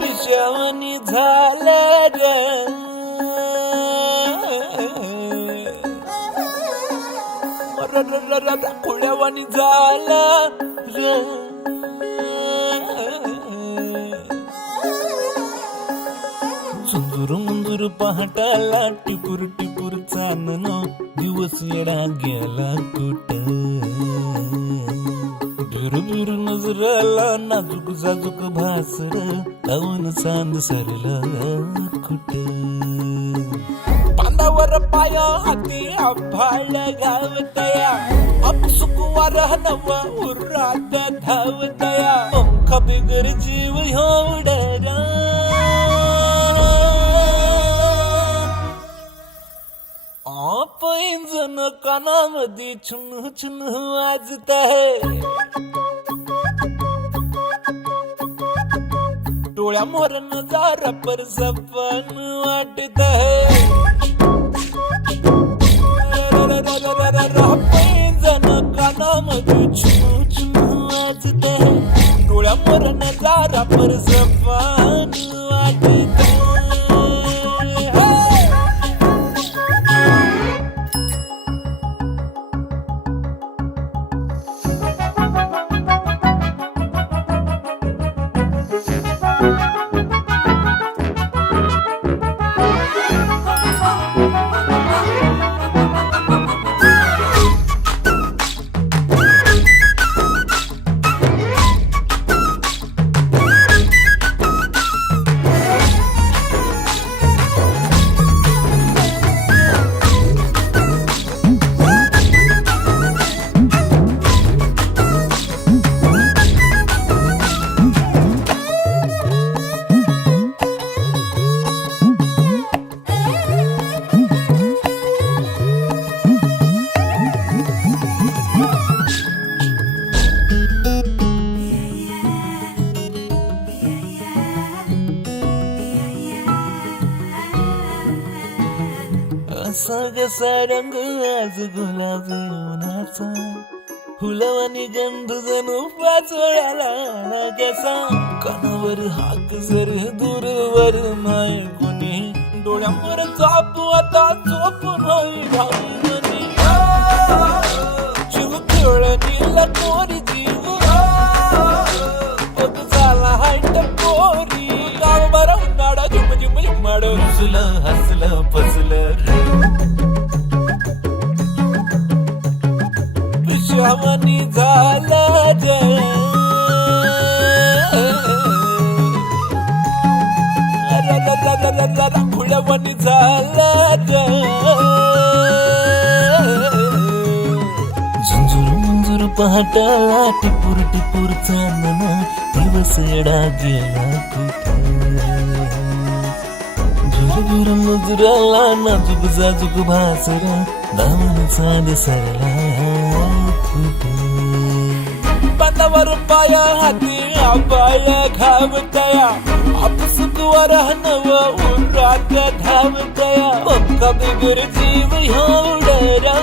पिशावानी झालं ग, खुळ्यावानी झालं र, झुंजूर मुंजूर पहाटाला टिपूर टिपूर चांदण, दिवस येडा गेला कुठं. बिर नजराला नाजूक जाजूक भासर, लावून चांद सरला कुठं. पांदावर पाया हाती आभाळ गावतया, अपसुक वारह नव उरात धावतया. पंख बिगर जीव एवढा पैंजण कानामध्ये छुन छुन वाजत आहे. डोळ्या मोर नजारा पर सपन वाटत आहे. पैंजण कानामध्ये छुन छुन वाजत आहे. डोळ्या मोर नजारा पर सपन वाटत आहे. कसा रंग आज गुलाबी उन्हाचा, फुलवानी गंध जणू पाचोळ्याला कसा. कानावर हाक जर दूरवर नाही कोणी, डोळ्यावर चापू आता झोप नाही भाई मनी. जीव खेळणीला कोरी जीव बघ झाला हायट कोरी. गाव बरा उन्हाळा झुम झुम झुमाड, रुसलं हसलं फसलं. पिशावानी झालं ग, खुळ्यावानी झालं ग. झुंजूर मुंजूर पहाटाला टिपूर टिपूर चांदण, दिवस येडा गेला कुठं. झुरझुर मुजराला नाजूक जाजूक भासर, दावण चांद सरला. बांधावर पाया हाती आबाळ घावतया, अपसुक वारह नव उरात धावतया. पंख बिगर जीव एवढा